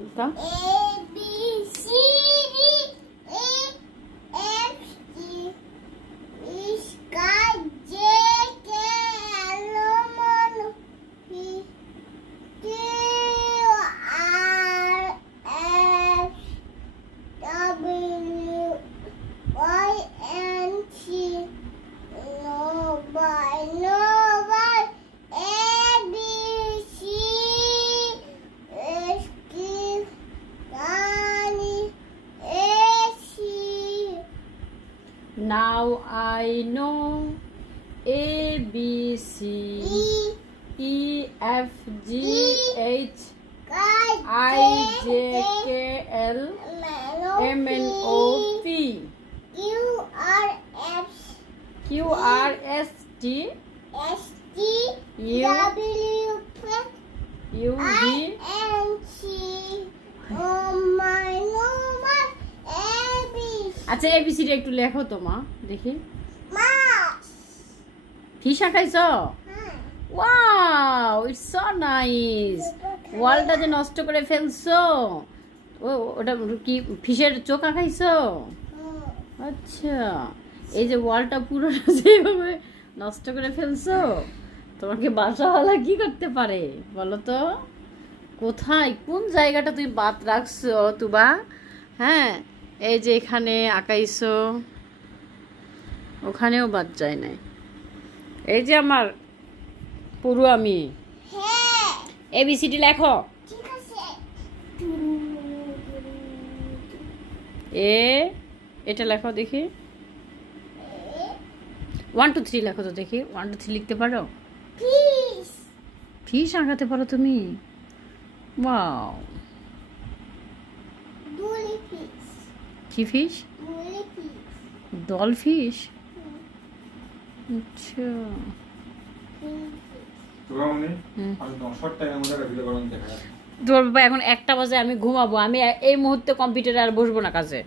A B C D E F G H I J K L M N P Q R S W Y and Z. Nobody A B C S T Now I know A B C E F G H I J K L M N O P Q R S T U V আচ্ছা ABCD একটু লেখো তো মা দেখি fish আঁকাইছো wow it's so nice ওয়ালটা যে নষ্ট করে ফেলছো ওটা কি ফিশের চোখ আঁকাইছো আচ্ছা এই যে ওয়ালটা পুরো যেভাবে নষ্ট করে ফেলছো তোমাকে বাসাওয়ালা কি করতে পারে বলো তো কোথায় কোন জায়গাটা তুমি বাদ রাখছো তুবা হ্যাঁ এই যে এখানে আঁকাইছো ওখানেও বাদ যায় নাই এই যে আমার পুরো আমি এবিসিডি লেখো এটা লেখো দেখি 1 2 3 লেখো তো দেখি 1 2 3 লিখতে পারো ফিশ আঁকাতে পারো তুমি ওয়াও কি ফিশ ডলফিশ আচ্ছা তোর বাবা এখন 1টা বাজে আমি ঘুমাবো আমি এই মুহূর্তে কম্পিউটারে আর বসবো না কাজে